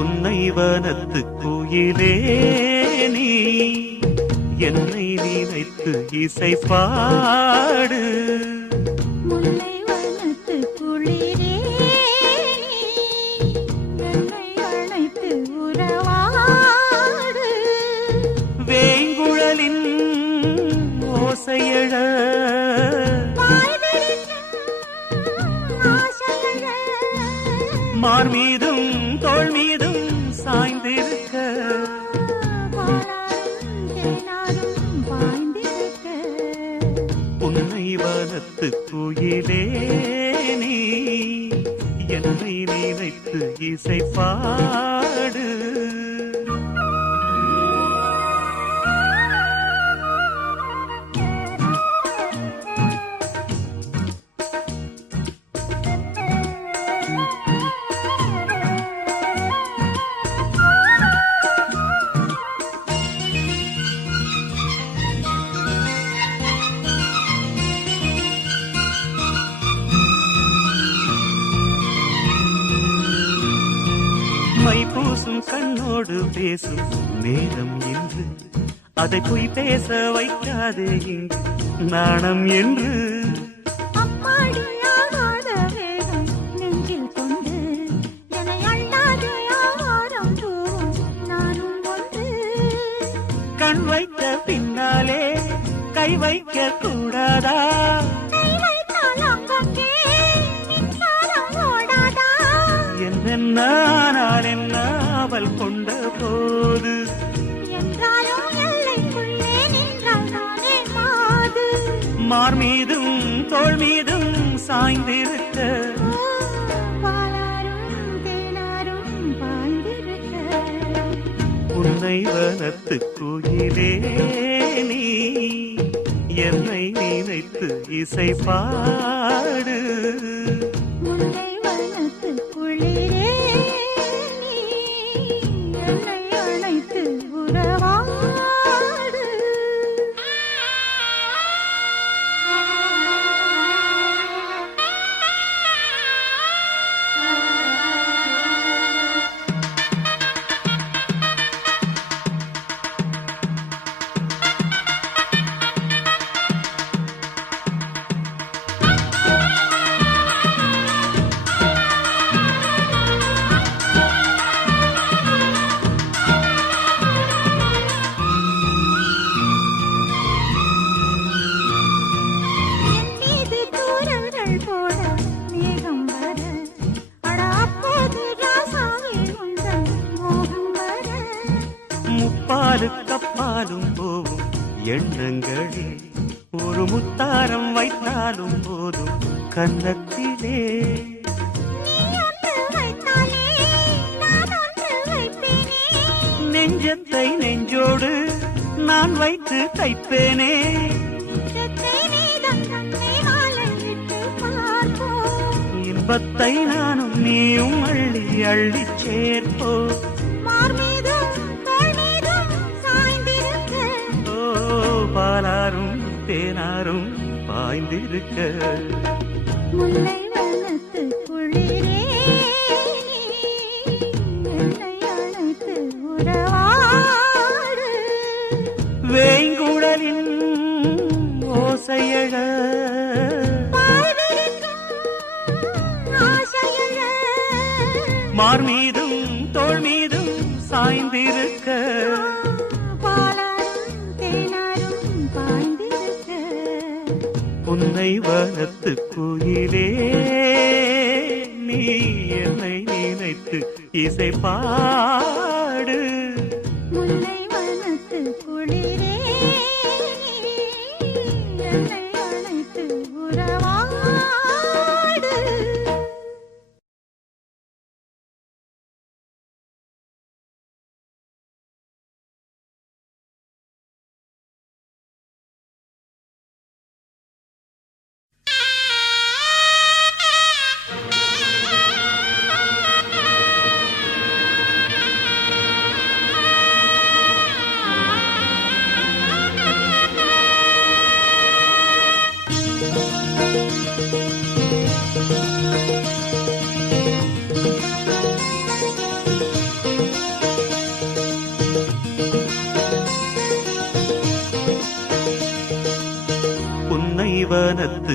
புன்னைவனத்து குயிலே நீ என்னை நினைத்து இசை பாடு. முல்லைவனத்து குளிரே என்னை அழைத்து உறவாடு. வேங்குழலின் ஓசையழ மார் மீதும் தோள் மீதும் சாய்ந்திருக்க. புன்னைவனத்து குயிலே நீ என்னை நினைத்து இசை பாடு. மைப்பூசும் கண்ணோடு பேசும் நேரம் என்று அதை பொய் பேச வைக்காதே இங்கு நாணம் என்று. அம்மாடியாகாத வேகம் நெஞ்சில் கொண்டு என்னை அள்ளாத யாவாரம் தூவும் நானும் ஒன்று. கண் வைத்த பின்னாலே கை வைக்க கூடாதா? என்னென்னால் என்ன அவள் கொண்ட போது என்றாலும் எல்லைக்குள்ளே நின்றால் நானே மாது. மார் மீதும் தோள் மீதும் சாய்ந்திருக்க. பாலாரும் தேனாரும் பாய்ந்திருக்க. புன்னைவனத்து குயிலே நீ என்னை நினைத்து இசை பாடு. முல்லைவனத்து குளிரே நீ என்னை அழைத்து உறவாடு. என் மீது தூரல்கள் போட மேகம் வர. அட அப்போது ராசாவே உந்தன் மோகம் வர. முப்பாலு கப்பாலும் போவும் எண்ணங்களில் ஒரு முத்தாரம் வைத்தாலும் போதும் கன்னத்திலே. நீ ஒன்று வைத்தாலே நான் ஒன்று வைப்பேனே. நெஞ்சத்தை நெஞ்சோடு நான் வைத்து தைப்பேனே. நெஞ்சத்தை நீதான் கண்ணை மாலையிட்டு பார்ப்போம். இன்பத்தை நானும் நீயும் அள்ளி அள்ளி சேர்ப்போ. மார் மீதும் தோள் மீதும் சாய்ந்திருக்க. ஓ பாலாரும் தேனாரும் பாய்ந்திருக்க. முல்லைவனத்து குளிரே நீ என்னை அழைத்து உறவாடு. வேங்குழலின் ஓசையழ ஆசையழ. மார் மீதும் தோள் மீதும் சாய்ந்திருக்க. பாலாரும் தேனாரும் பாய்ந்திருக்க. புன்னைவனத்து குயிலே நீ என்னை நினைத்து இசை பாடு. முல்லைவனத்து குளிரே நீ என்னை அழைத்து உறவாடு. பாலைவனத்து